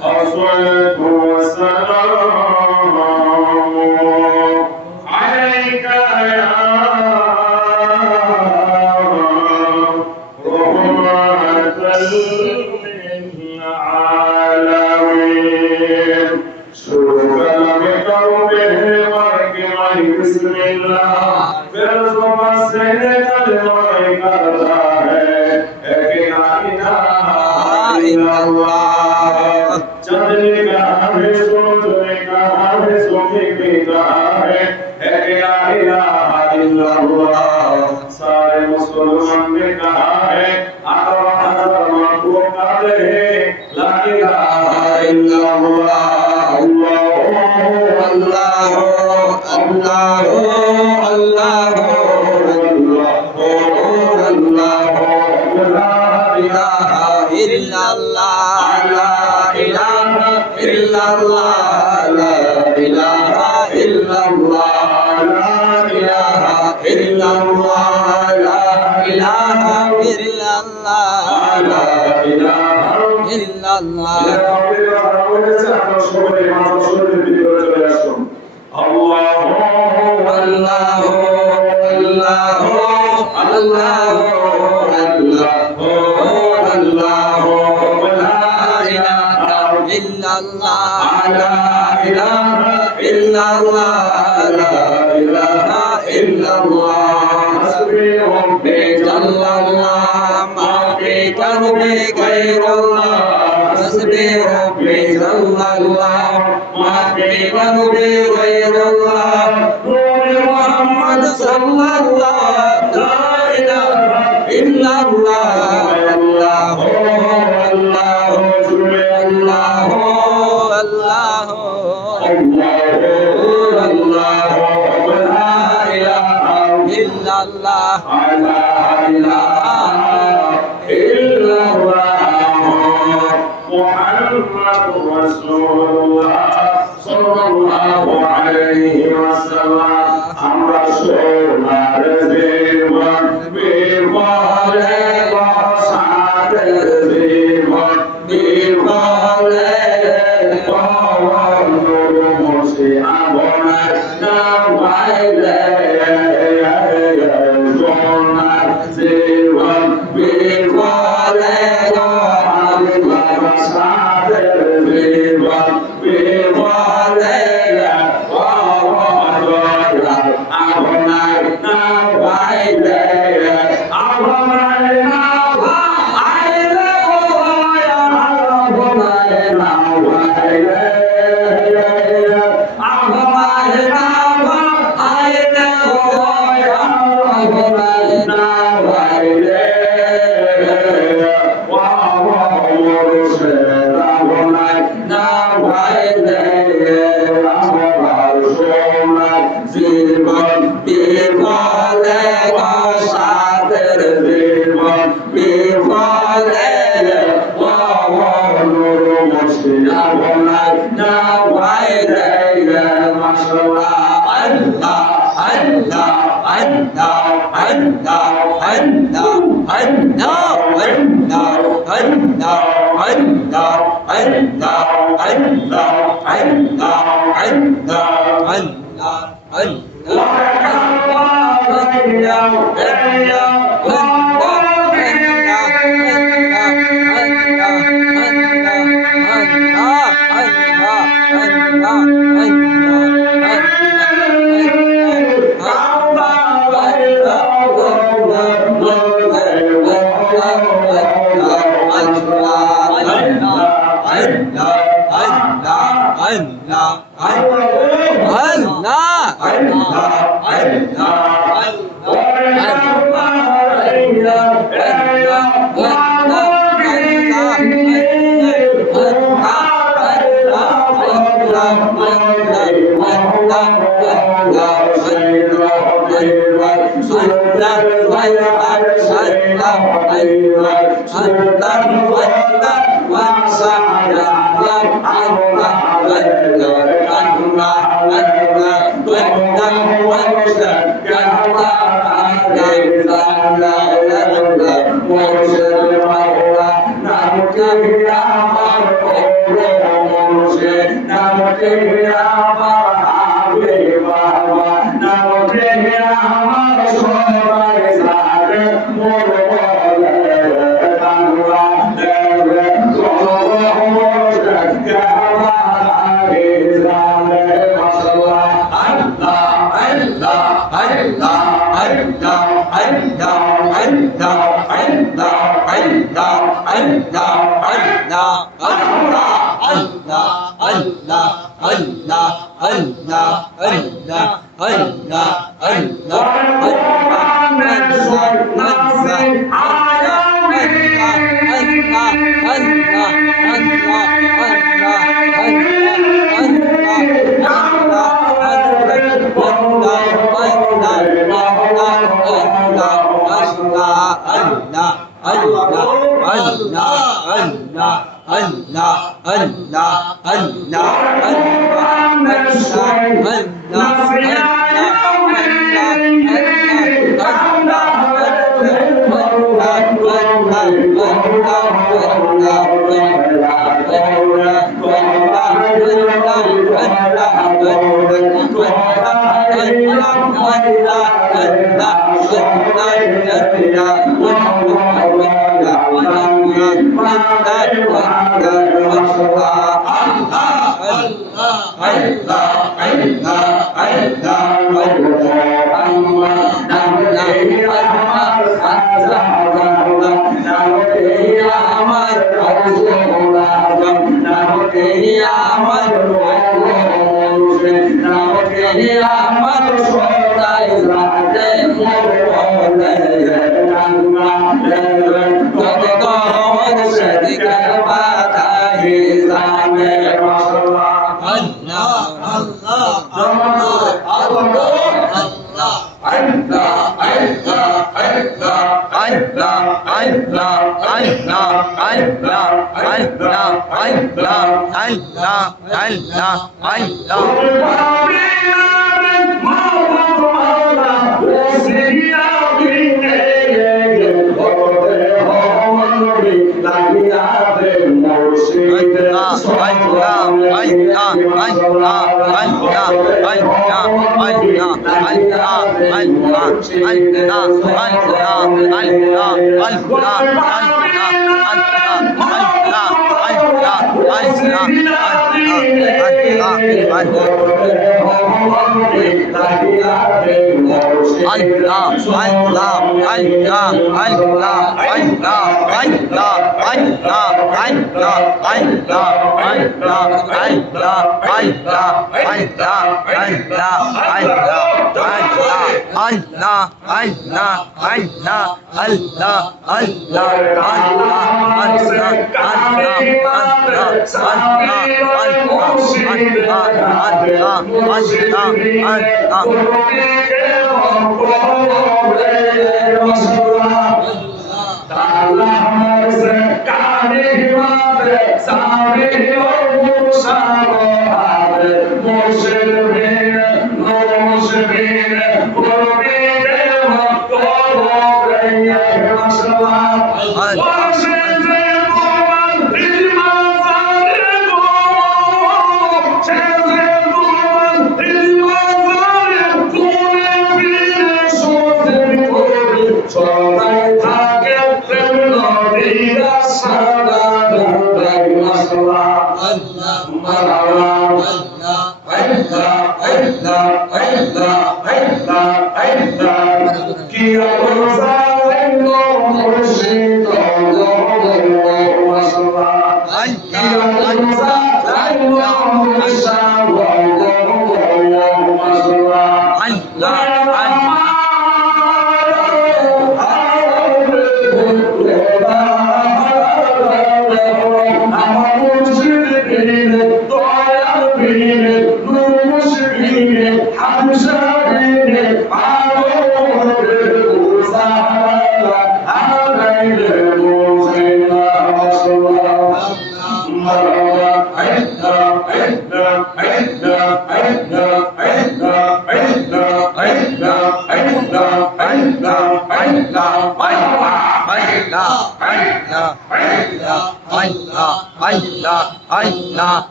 الصلاة والسلام عليك يا رحمة للعالمين شكرا بقوله وكرم بسم الله فرزق السنة لغير सारे मुसलमान ने कहा है आधा हजार मखलूक है ला इलाहा इल्लल्लाह अल्लाह अल्लाह अल्लाह अल्लाह ला इलाहा इल्लल्लाह ला इलाहा इल्लल्लाह ला इलाहा इल्लल्लाह ला इलाहा इल्लल्लाह ला इलाहा इल्लल्लाह ला इलाहा ইল্লাল্লাহ আল্লাহু আল্লাহু আল্লাহু আল্লাহু আল্লাহু লা ইলাহা ইল্লাল্লাহ লা ইলাহা ইল্লাল্লাহ লা ইলাহা ইল্লাল্লাহ হাসবি রাব্বি জাল্লাল্লাহ মা ফি কারবি গায়রুল্লাহ হাসবি রাব্বি জাল্লাল্লাহ মা ফি কারবি গায়রুল্লাহ নূর মুহাম্মদ সাল্লাল্লাহ লা ইলাহা ইল্লাল্লাহ আল্লাহু আল্লাহু আল্লাহু আল্লাহু আল্লাহু লা ইলাহা ইল্লাল্লাহ লা ইলাহা ইল্লাল্লাহ মুহাম্মাদুর রাসূলুল্লাহ সাল্লাল্লাহু আলাইহি ওয়াসাল্লাম আমরা সোনার জীবন বিবলে বসাতের জীবন বিবলে পাওয়ার নূর মুসি আবনার নাওয়াইলে সোনার জীবন বিবলে বসাতের জীবন বিবলে আপনার নাওয়াইলে আপনার নাওয়াইলে আপনার নাওয়াইলে আপনার নাওয়াইলে আপনার নাওয়াইলে জীবন বিফলে সাদের জীবন বিফলে নূর মুর্শিদা বনাই না বাইরে মাশাআল্লাহ আল্লাহ আল্লাহ আল্লাহ আল্লাহ আল্লাহ আল্লাহ আল্লাহ আল্লাহ আল্লাহ আল্লাহ আল্লাহ আল্লাহ আল্লাহ Thank you.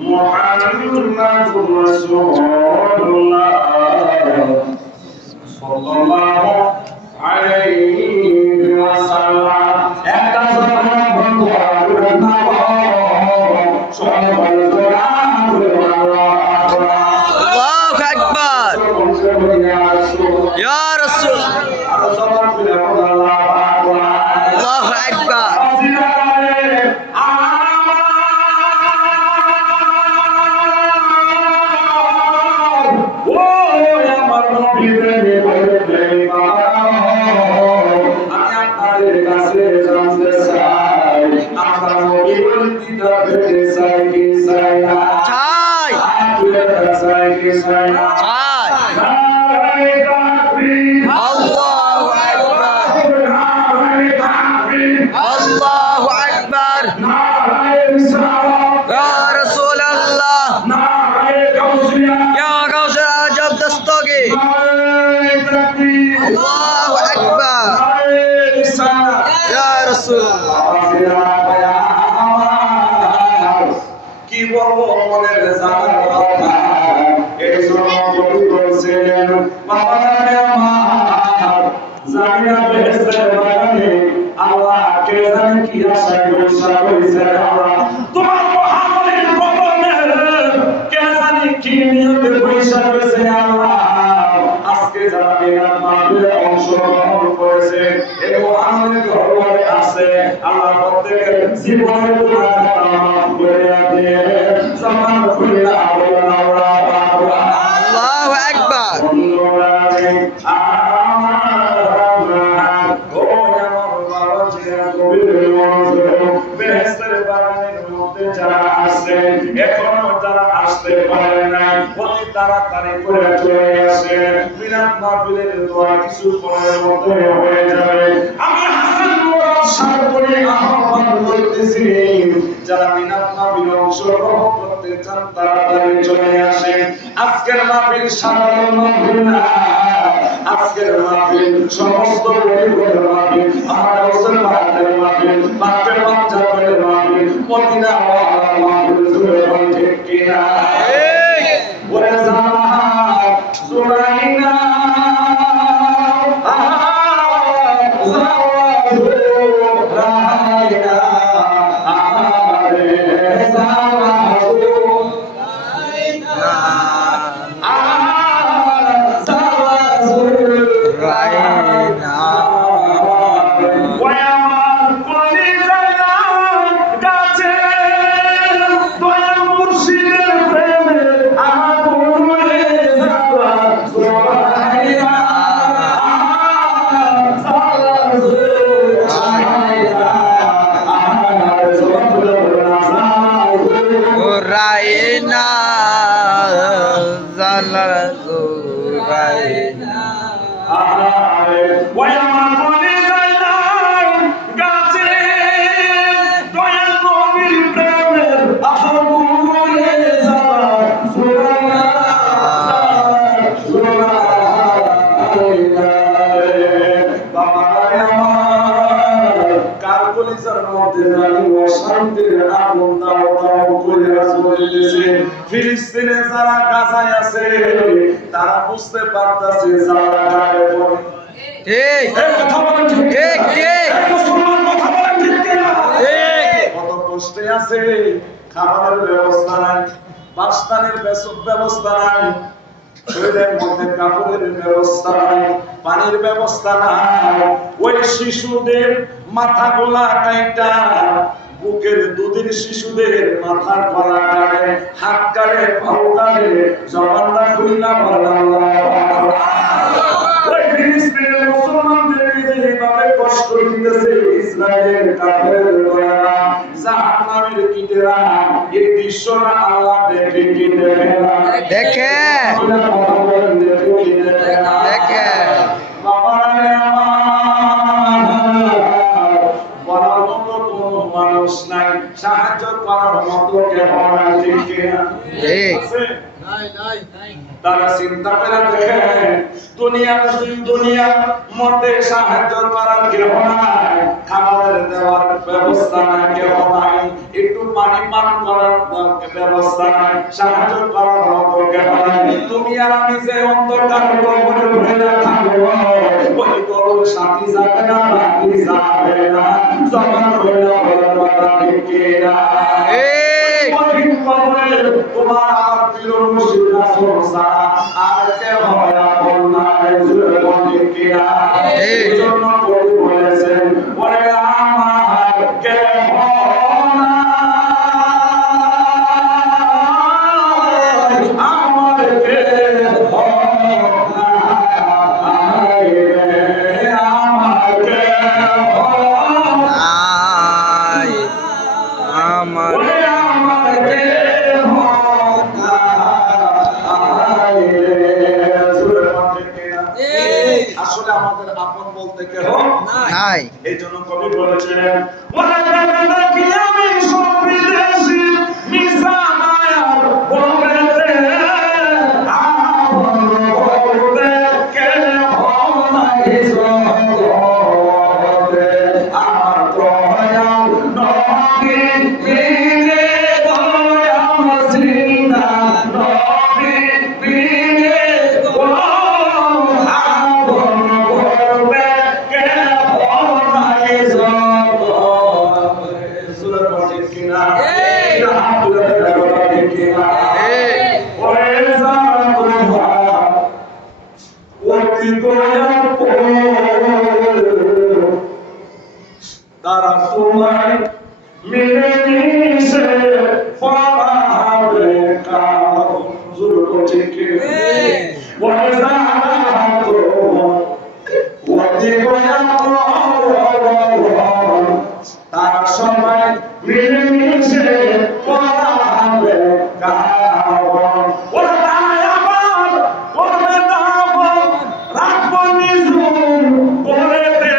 মুহাম্মাদুর রাসূলুল্লাহ সাল্লাল্লাহু আলাইহি ওয়াসাল্লাম। একটা জবান বন্ধ করে নাও সবাই জোড়া আল্লাহু আকবার ইয়া রাসূল আর জবান খুলে আল্লাহু আকবার কি বলবো মনের জানার কথা এই জন্য কবি বলছিলেন বাবা রে আমার জানিয়া বেহেশতের বাগানে আল্লাহ কে জানে কি আশা কইসা কইছে আল্লাহ তোমার মহাবলীর বদনে কে জানে কি নিয়তে কইসা কইছে আল্লাহ আজকে যারা বিরাট মাহফিলে অংশগ্রহণ করেছে এই মহাবলীর দরবারে আছে আল্লাহ প্রত্যেকের জীবনের গুনাহ মাফ করে দিয়ে জামান খুলে আল্লাহ আল্লাহু আকবার তাড়াতাড়ি করে চলে আসে বিরাট মাহফিলের দোয়া কিছু সময়ের মধ্যে হয়ে যাবে আমি হাসান মুরাদ সাহেব বলে আহ্বান করতেছি যারা বিরাট মাহফিলে অংশগ্রহণ করতে চান তাড়াতাড়ি চলে আসেন আজকের মাহফিল সাধারণ মাহফিল না আজকের মাহফিল সমস্ত পরিবারের মাহফিল আমার হোসেন ভাইয়ের মাহফিল বাপের বাচ্চাদের মাহফিল মদিনা ওয়ালা মাহফিল জুড়ে ঠিক কিনা ওরে জানা সুরাইনা ফিলিস্তিনে যারা গাজায় আছে তারা বুঝতে পারতাছে যারা গায়ে পড়ে ঠিক এই কথা বলেন ঠিক ঠিক মুসলমান কথা বলেন ঠিক কিনা ঠিক কত কষ্টে আছে খাবারের ব্যবস্থা নাই বাসস্থানের ব্যবস্থা নাই শরীরের মধ্যে কাপড়ের ব্যবস্থা নাই পানির ব্যবস্থা নাই ওই শিশুদের মাথাগুলা কাইটা বুকের দুধের শিশুদের মাথার গলা কাটে হাত কাটে পাও কাটে জবানটা খুইলা বলা ওই ফিলিস্তিনের মুসলমানদেরকে যেভাবে কষ্ট দিতেছে ইসরায়েলের কাফেররা, জাহান্নামের কীটেরা। এই দৃশ্যটা আল্লাহ দেখে কি দেখে না? দেখে দেখে বলার মতো কোনো মানুষ নাই, সাহায্য করার মতো কেউ নাই, ঠিক কিনা? আছে? তারা চিন্তা করে দেখে দুনিয়ার মধ্যে সাহায্য করার কেউ নাই, খাবারের দেওয়ার ব্যবস্থা নাই, কেউ নাই, একটু পানি পান করার ব্যবস্থা নাই, সাহায্য করার মতো কেউ নাই। তুমি আর আমি যে অন্ধকার কবরে ভেঙে থাকবো, ওই কবর সাথী যাবে না, বাকি যাবে না, জমা হইল কথা ঠিক কিনা? তোমার আমার প্রিয় মুর্শিদ রাসূল ছাড়া আর কেউ হয় আপন নাই, ঠিক কিনা? এইজন্য কবি বলেছেন, ওরে আমার কেউ নাই, আমার কেউ নাই, আমার আসলে আমাদের আপন বলতে কেউ নাই। এই জন্য কবি বলেছিলেন, আমি সব বিদেশি মিশা মায়ার বলতে আপন বলতে কেউ নাই জগতে, আমার দয়াল নবী বিনে দয়াল জিন্দা, নবী বিনে তারা তোমায় মেনে নিছে পড়াবে কারণ জোর ঠিক বলে জানা তো ওতে তারা সবাই মেনে নিছে পড়াবে কারণ ওরা আমার করবে দাবন রাখবো নিজুম করে দে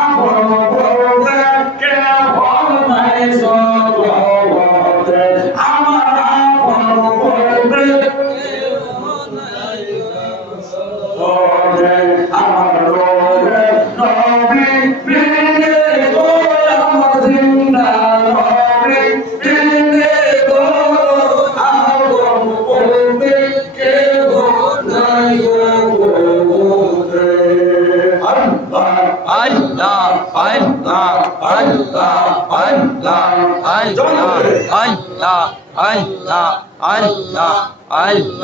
আপন বলতে কেউ নাই জগতে, আমার আপন বলতে আমার নবী বিনে দয়াল জিন্দা, নবী বিনে আপন বলতে কেউ নাই জগতে। আল্লাহ আল্লাহ আল্লাহ আল্লাহ আল্লাহ আল্লাহ আল্লাহ আল্লাহ আল্লাহ আল্লাহ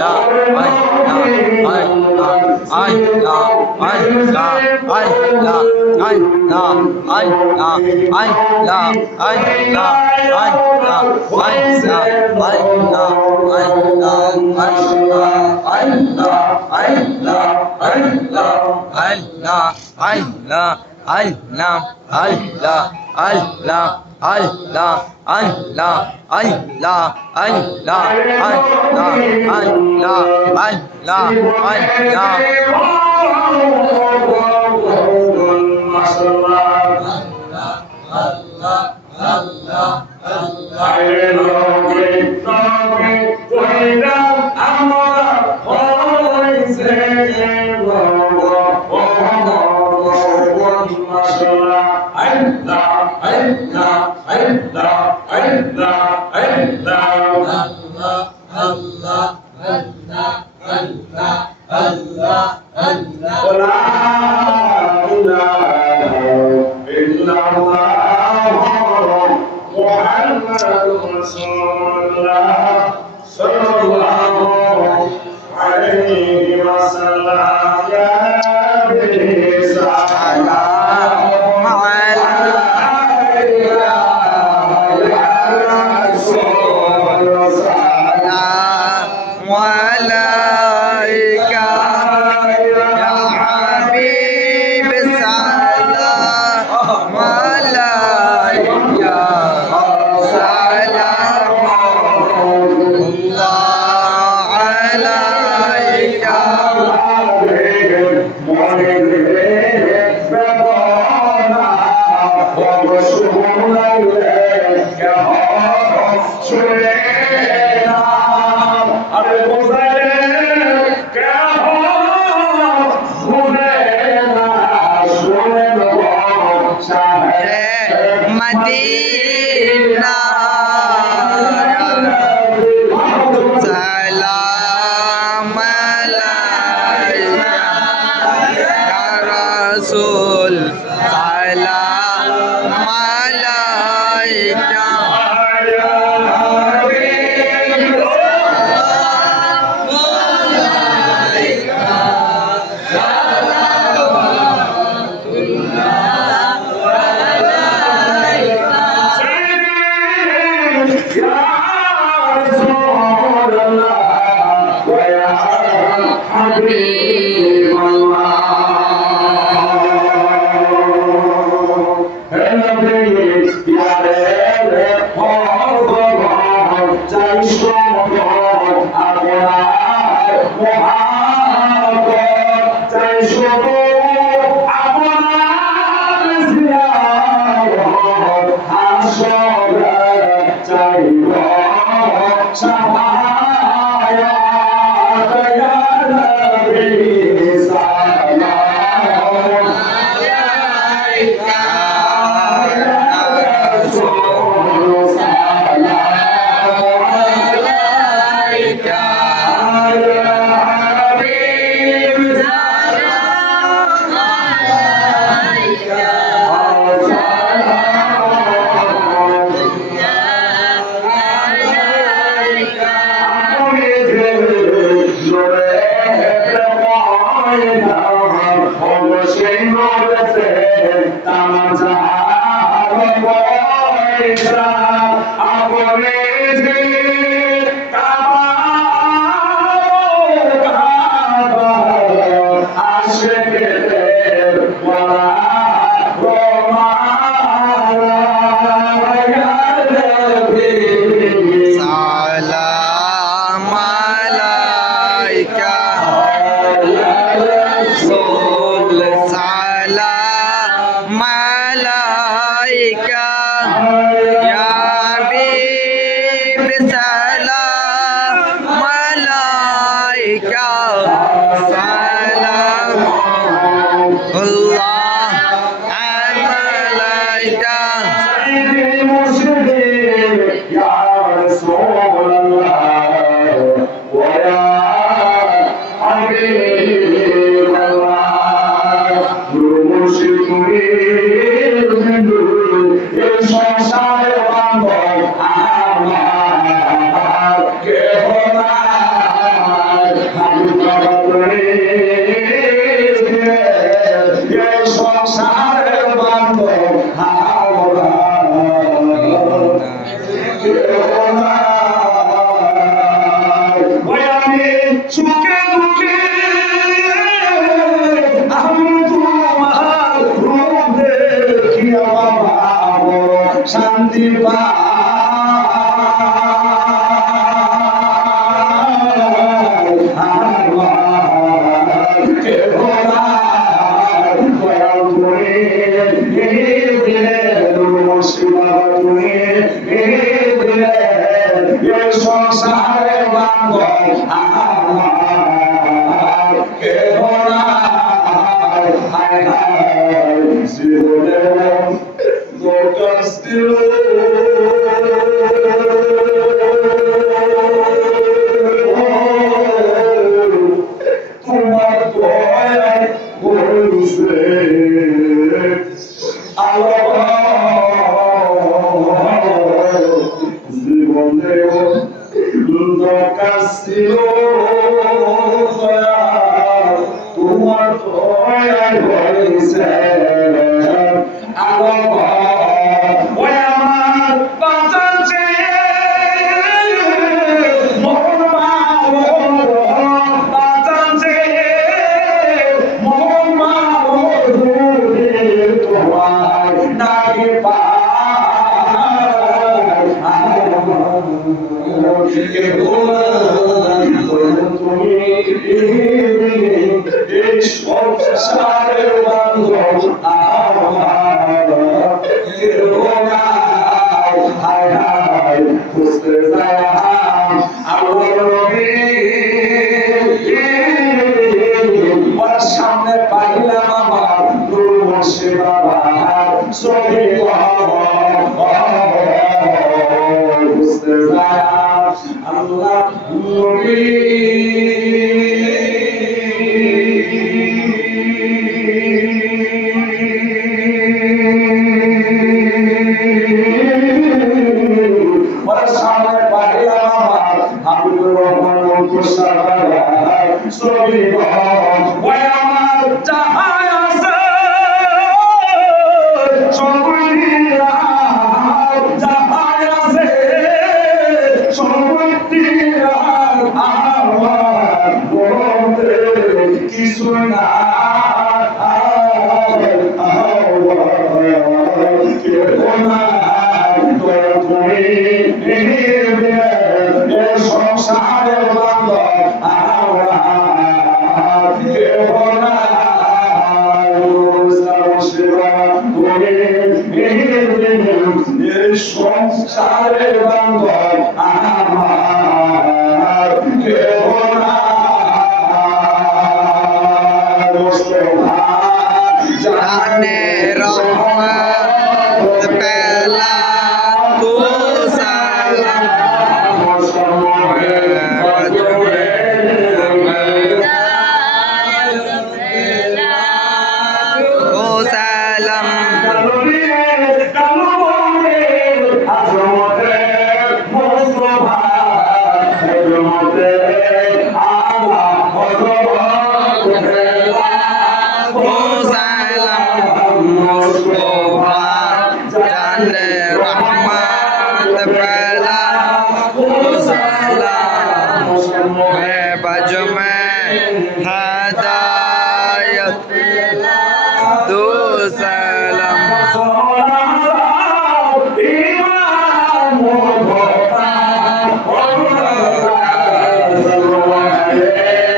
عليك يا حبيب سلام শুনে না আরে বোঝাইলে কেন শুনে না শুনে মদিনা সালাম আলাইকা ইয়া রাসূল সালাম আলাইকা শান্তি সংসারে তোমার দয়ায় বলছে জীবনে দরকার ছিল তোমার দয়ায় বলছে Buste বুঝতে যায় আল্লাহ নবী সংসারের বান্ধব আমার কেউ না জানে রহমত পেলা তো সালাম তো সালাম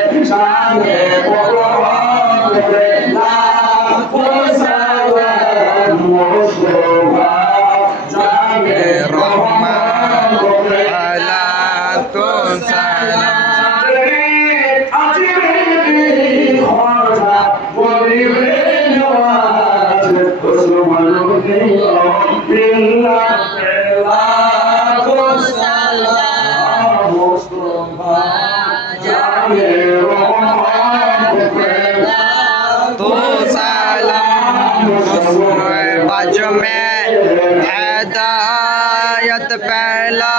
हिदायत पहला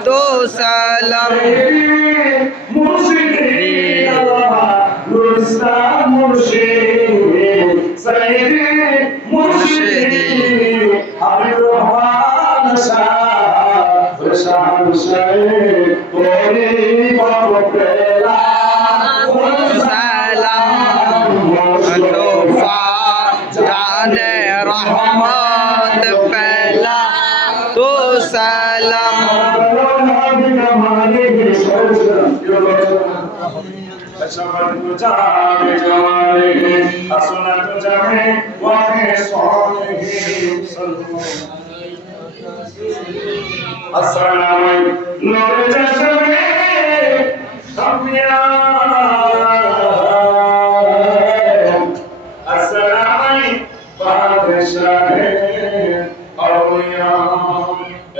तो सलाम रहमत पहला तो सलाम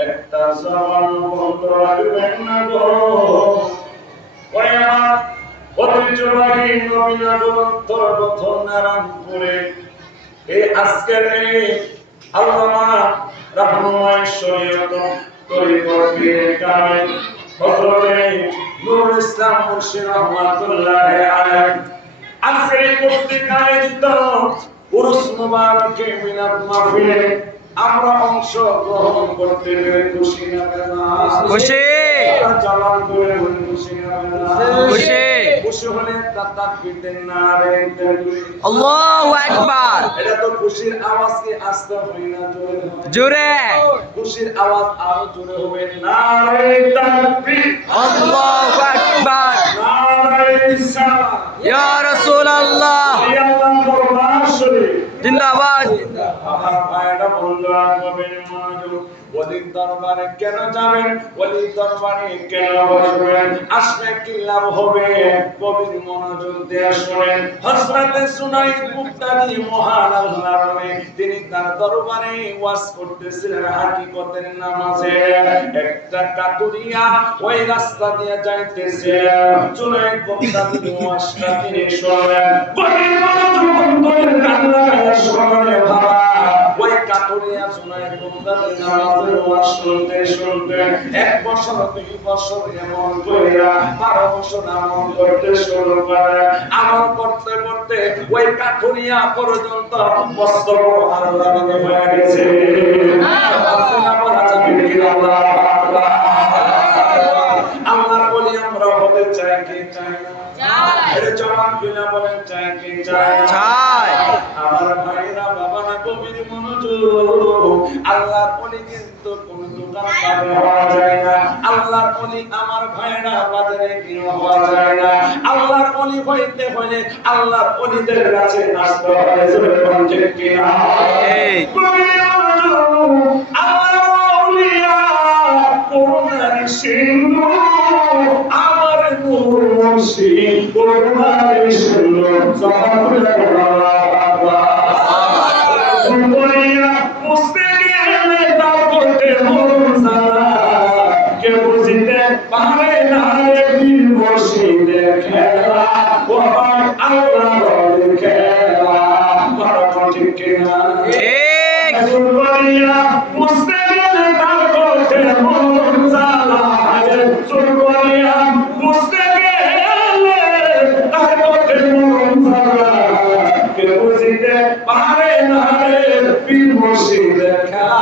একটা জবান বন্ধ রাখবেন না গো ঐতিহ্যবাহী নবীনগর প্রথম নারায়ণপুরে এই আজকের এই আল্লামা রাহমাতুল্লাহ শরীয়ত তরিকত পীর কামেল হযরত নূরুল ইসলাম মুর্শিদ রাহমাতুল্লাহ আলাইহি আজকের এই পত্রিকায় আয়োজিত উরুস মুবারকে মিলাদ মাহফিলে আমরা অংশ গ্রহণ করতে পেরে খুশি না বেনা খুশি জালাল করে খুশি না বেনা খুশি খুশি হলে তাকবীর দেন না রে আল্লাহু আকবার এটা তো খুশির আওয়াজ কি আস্তে হয় না জোরে খুশির আওয়াজ আরো জোরে হবে না রে তাকবীর আল্লাহু আকবার না রে ইসলাম ইয়া রাসূলুল্লাহ ইয়া আল্লাহ দরবার শরীফ জিন্দাবাদ ভাইরা বলুন বন্ধুরা কবির মনোযোগ ওলির দরবারে কেন যাবেন ওলির দরবারে কেন বসবেন আসলে কি লাভ হবে কবির মনোযোগ দিয়ে শুনেন হযরত সুনাইদ মুক্তাদি মহান আল্লাহর নবী তিনি তার দরবারে ওয়াজ করতেছিলেন হাকিকতের নামাজে একটা কাতুরিয়া ওই রাস্তা দিয়ে যাইতেছে সুনাইদ মুক্তাদি ওয়াজটা তিনি শুনলেন কবির মনোযোগ বন্ধুদের কান্না শুনে বাবা ওই কাতুরিয়া সুনাইদ মুক্তাদি নামাজের ওয়াজ শুনতে শুনতে 1 বছর 2 বছর এমন কইরা 12 বছর আমল করতে শুরু করে আমল করতে করতে ওই কাঠুরিয়া পর্যন্ত মস্ত বড় আল্লাহ হয়ে গেছে আল্লাহ বলা যাবে কি আল্লাহ আল্লাহর বলি আমরা হতে চাই কি চাই না এর জবান বিনা বলেন চাই কি চাই চাই আমার ভাইরা বাবারা কবির মনোযোগ আল্লাহর বলি কিন্তু কোন দোকান পাবে হওয়া যায় না আল্লাহর বলি আমার ভাইরা বাজারে গিয়ে হওয়া যায় না আল্লাহর বলি হইতে হলে আল্লাহর বলিদের কাছে আসতে হয় যখন ঠিক কিনা এই কবির মনোযোগ আল্লাহর আউলিয়া করুণার সিন্ধু আমার নূর মুর্শিদ করুণার সিন্ধু সাহাবুল বাবা দুনিয়া মুসতে গেলে তা করতে মন সারা কে বুঝিতে পারে না রে বীর মুর্শিদের খেলা ও আল্লাহর খেলা বড় ঠিক কিনা ঠিক দুনিয়া মুসতে গেলে তা করতে মন সারা দুনিয়া মুসতে গেলে তা করতে মন সারা কে বুঝিতে পারে না রে বীর মুর্শিদের খেলা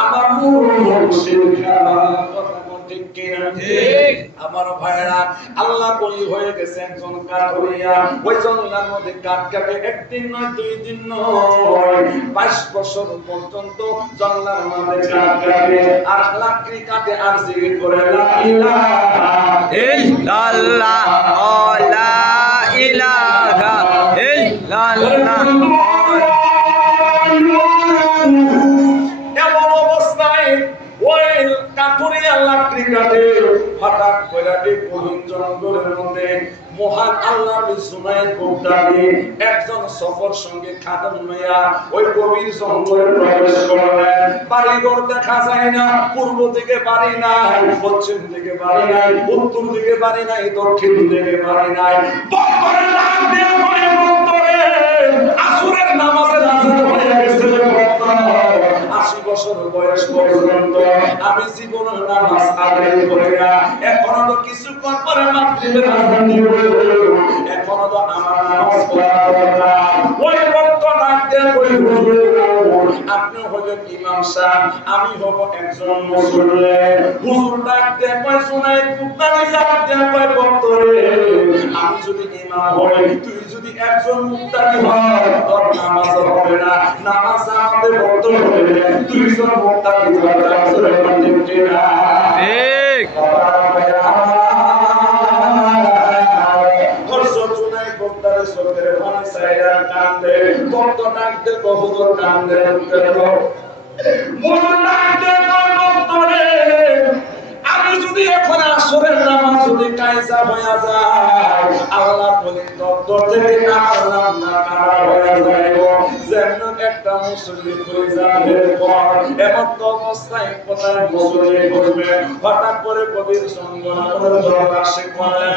আমার নূর মুর্শিদ খেলা কথা ঠিক কিনা ঠিক আমার ভাইরা আল্লাহ বলি হয়ে গেছে একজন কাঠুরিয়া ওই জঙ্গলের মধ্যে কাঠ কাটে একদিন নয় 2 দিন নয় 22 বছর পর্যন্ত জঙ্গলের মধ্যে কাঠ কাটে আর লাকড়ি কাটে আর জিকির করে লা ইলাহা ইল্লাল্লাহ লা ইলাহা ইল্লাল্লাহ এমন অবস্থায় ওই কাঠুরিয়া লাকড়ি কাটে হঠাৎ করে গহীন জঙ্গলের মধ্যে মহান আল্লাহর সুনাইদ মুক্তাদি একজন সফর সঙ্গে খাদেম মিয়া ওই গভীর জঙ্গলে প্রবেশ করলেন বাড়িঘর দেখা যায় না পূর্ব দিকে বাড়ি নাই পশ্চিম দিকে বাড়ি নাই উত্তর দিকে বাড়ি নাই দক্ষিণ দিকে বাড়ি নাই বকরের নাম দিয়ে বলে বক্তরে আসরের নামাজে আযান হয়ে গেছে বক্তর 80 বছর বয়স পর্যন্ত আমি জীবনের নামাজ আদায় করি না এখনো তো কিছুক্ষণ পরে মাগরিবের আযান দিব এখনো তো আমার নামাজ পড়া দরকার ওই বক্ত ডাক দিয়ে কই হুজুর আপনি হলেন ইমাম সাহেব আমি হব একজন মুসল্লি হুজুর ডাক দিয়ে কই সুনাইদ মুক্তাদি ডাক দিয়ে কই বক্তরে আমি যদি ইমাম হই তুই যদি একজন মুক্তাদি হয় তোর নামাজ হবে না নামাজ আমাদের বক্ত হবে দুইজন মুক্তাদি হবে আসলে ঠিক না ঠিক আমি যদি এখন আসরের নামাজ যদি কায়সা হয়ে যায় আল্লাহ বলেন দপ্তর থেকে আমার নাম না কারা হয়ে যাইব যেন একটা মুসলিম হয়ে যাবে পর এমন তো অবস্থায় কোথায় মুসলিম করবে হঠাৎ করে কবির সঙ্গ দরবার সে করেন